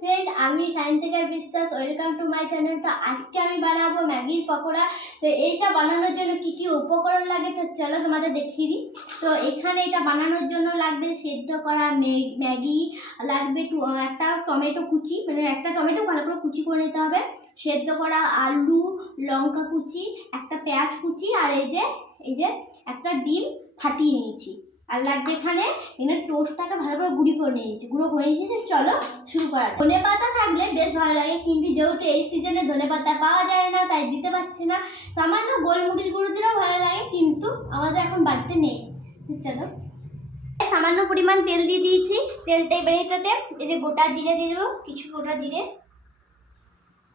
Friend, আমি সায়ন্তিকা বিশ্বাস। Welcome to my channel. তো আজকে আমি বানাবো ম্যাগির পকোড়া। তো এইটা বানানোর জন্য কি কি উপকরণ লাগে তো চলো তোমাদের দেখিয়ে দিই। তো এখানে এটা বানানোর জন্য লাগবে সেদ্ধ করা ম্যাগি, লাগবে একটা টমেটো কুচি, মানে একটা টমেটো ভালো করে কুচি করে নিতে হবে, সেদ্ধ করা আলু, লঙ্কা কুচি, একটা পেঁয়াজ কুচি, আর এই যে একটা ডিম ফাটিয়ে নিয়েছি। আর লাগবে এখানে টোস্টটাকে ভালো করে গুঁড়ো করে নিয়েছি। চলো শুরু করা। ধনে পাতা থাকলে বেশ ভালো লাগে, কিন্তু যেহেতু এই সিজনে ধনে পাতা পাওয়া যায় না তাই দিতে পারছি না। সামান্য গোলমরিচ গুঁড়ো দিলেও ভালো লাগে, কিন্তু আমাদের এখন বাড়িতে নেই। চলো, সামান্য পরিমাণ তেল দিয়ে দিয়েছি। তেলটা এবার এটাতে এই যে গোটা জিরে দিয়ে দেবো, কিছু গোটা জিরে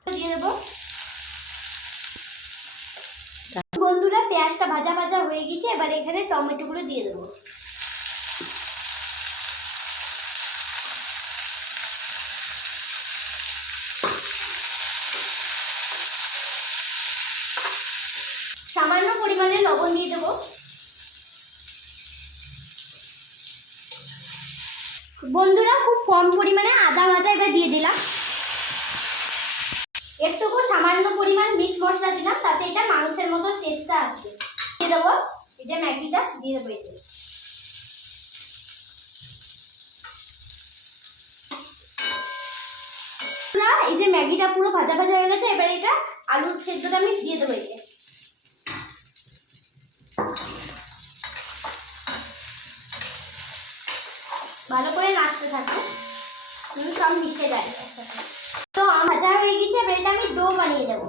দিয়ে দেবো। বন্ধুরা, পেঁয়াজটা ভাজা ভাজা হয়ে গেছে, এবার এখানে টমেটোগুলো দিয়ে দেবো। সামান্য পরিমাণে লবণ দিয়ে দেবো। বন্ধুরা, খুব কম পরিমাণে আদা ভাজা এবার দিয়ে দিলাম। একটুকু সামান্য পরিমাণ মিট মশলা দিলাম, তাতে এটা মাংসের মতো টেস্টটা আসবে। দিয়ে দেবো এই যে ম্যাগিটা দিয়ে দেবো। এই যে ম্যাগিটা পুরো ভাজা ভাজা হয়ে গেছে, এবার এটা আলুর সেদ্ধটা আমি দিয়ে দেবো। এই যে ভালো করে নাড়তে থাকবো, সব মিশে যায়। তো ভাজা হয়ে গেছে, এবার এটা আমি ডো বানিয়ে দেবো।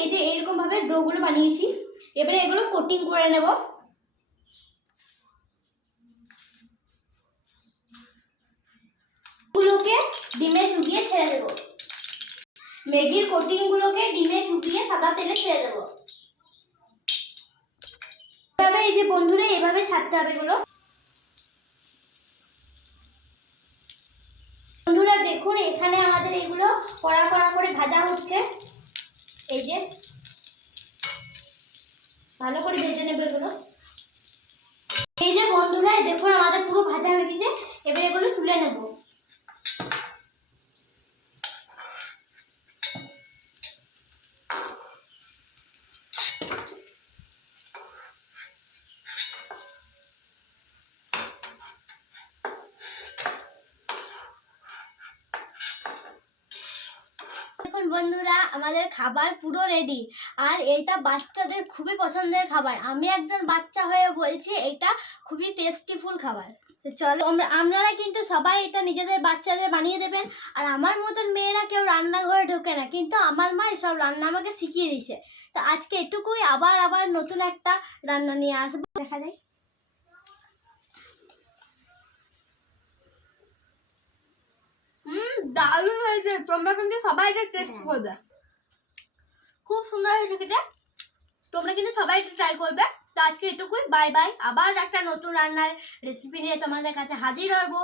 এই যে এরকম ভাবে ডো গুলো বানিয়েছি, এবারে এগুলো কোটিং করে নেব। গুলোকে ডিমে চুবিয়ে ছেড়ে দেব। ম্যাগির কোটিং গুলোকে ডিমে চুবিয়ে সাদা তেলে ছেড়ে দেব। এভাবে এই যে বন্ধুরা, এভাবে ছাড়তে হবে এগুলো। বন্ধুরা দেখুন, এখানে আমাদের এগুলো কড়া কড়া করে ভাজা হচ্ছে। এই যে ভালো করে ভেজে নেবে এগুলো। এই যে বন্ধুরা দেখুন, আমাদের পুরো ভাজা হয়ে গেছে, এবার এগুলো তুলে নেব। দেখুন বন্ধুরা, আমাদের খাবার পুরো রেডি। আর এটা বাচ্চাদের খুবই পছন্দের খাবার। আমি একজন বাচ্চা হয়ে বলছি, এটা খুবই টেস্টিফুল খাবার। তো চলো, আপনারা কিন্তু সবাই এটা নিজেদের বাচ্চাদের বানিয়ে দেবেন। আর আমার মতন মেয়েরা কেউ রান্নাঘরে ঢোকে না, কিন্তু আমার মা এসব রান্না আমাকে শিখিয়ে দিয়েছে। তো আজকে এটুকুই, আবার নতুন একটা রান্না নিয়ে আসবো। দেখা যায়। দারুণ হয়েছে, তোমরা কিন্তু সবাই এটা টেস্ট করবে। খুব সুন্দর হয়েছে খেতে, তোমরা কিন্তু সবাই এটা ট্রাই করবে। তো আজকে এটুকুই, বাই বাই। আবার একটা নতুন রান্নার রেসিপি নিয়ে তোমাদের কাছে হাজির হবো।